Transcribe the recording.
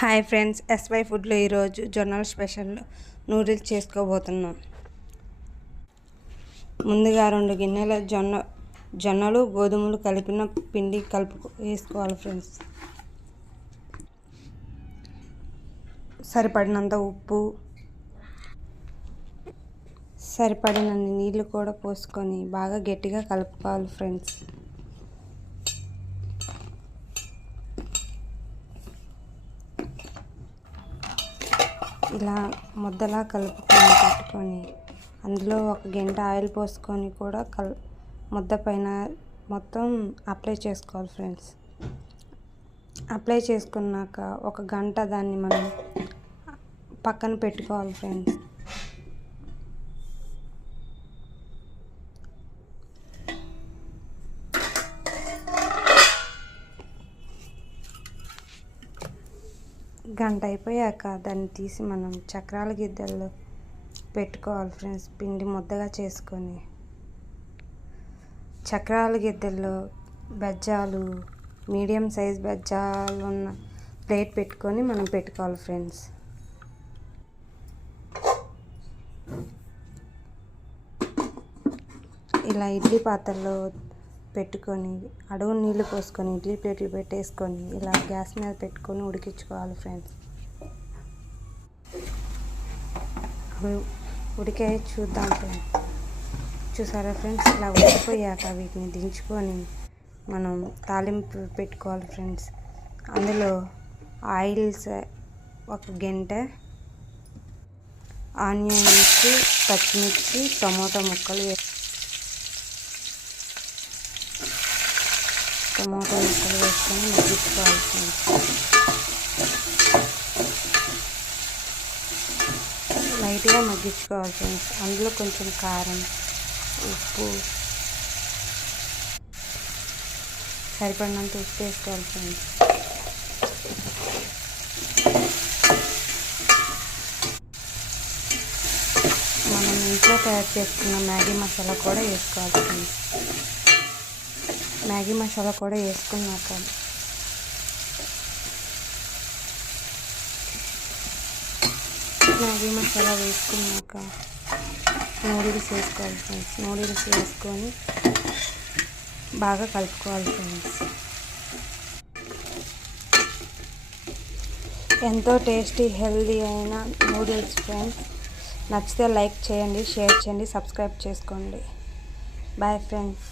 Hi friends, SY ఫుడ్లో ఈరోజు జొన్నల స్పెషల్ నూడిల్స్ చేసుకోబోతున్నాం. ముందుగా 2 గిన్నెల జొన్నలు గోధుమలు కలిపిన పిండి వేసుకోవాలి ఫ్రెండ్స్. సరిపడినంత ఉప్పు, సరిపడినన్ని నీళ్లు కూడా పోసుకొని బాగా గట్టిగా కలుపుకోవాలి ఫ్రెండ్స్. ఇలా ముద్దలా పెట్టుకొని అందులో 1 గంట ఆయిల్ పోసుకొని కూడా ముద్ద పైన మొత్తం అప్లై చేసుకోవాలి ఫ్రెండ్స్. అప్లై చేసుకున్నాక 1 గంట దాన్ని మనం పక్కన పెట్టుకోవాలి ఫ్రెండ్స్. గంట అయిపోయాక దాన్ని తీసి మనం చక్రాల గిద్దెల్లో పెట్టుకోవాలి ఫ్రెండ్స్. పిండి ముద్దగా చేసుకొని చక్రాల గిద్దెల్లో బెజ్జాలు, మీడియం సైజ్ బెజ్జాలు ఉన్న ప్లేట్ పెట్టుకొని మనం పెట్టుకోవాలి ఫ్రెండ్స్. ఇలా ఇడ్లీ పాత్రలో పెట్టుకొని అడుగు నీళ్ళు పోసుకొని ఇడ్లీ ప్లేట్లు పెట్టేసుకొని ఇలా గ్యాస్ మీద పెట్టుకొని ఉడికించుకోవాలి ఫ్రెండ్స్. ఉడికాయ చూద్దాం ఫ్రెండ్స్. చూసారా ఫ్రెండ్స్, ఇలా ఉడికిపోయాక వీటిని దించుకొని మనం తాలింపు పెట్టుకోవాలి ఫ్రెండ్స్. అందులో ఆయిల్స్ 1 గంట, ఆనియన్స్, పచ్చిమిర్చి, టమాటా ముక్కలు వేసుకొని మగ్గించుకోవాలి ఫ్రెండ్స్. లైట్గా మగ్గించుకోవాలి ఫ్రెండ్స్. అందులో కొంచెం కారం, ఉప్పు, సరిపడినంత ఉప్పు వేసుకోవాలి ఫ్రెండ్స్. మనం ఇంట్లో తయారు చేసుకున్న మ్యాగీ మసాలా కూడా వేసుకోవాలి ఫ్రెండ్స్. మ్యాగీ మసాలా కూడా వేసుకున్నాక నూడిల్స్ వేసుకోవాలి ఫ్రెండ్స్. నూడిల్స్ వేసుకొని బాగా కలుపుకోవాలి ఫ్రెండ్స్. ఎంతో టేస్టీ హెల్దీ అయిన నూడిల్స్ ఫ్రెండ్స్. నచ్చితే లైక్ చేయండి, షేర్ చేయండి, సబ్స్క్రైబ్ చేసుకోండి. Bye friends.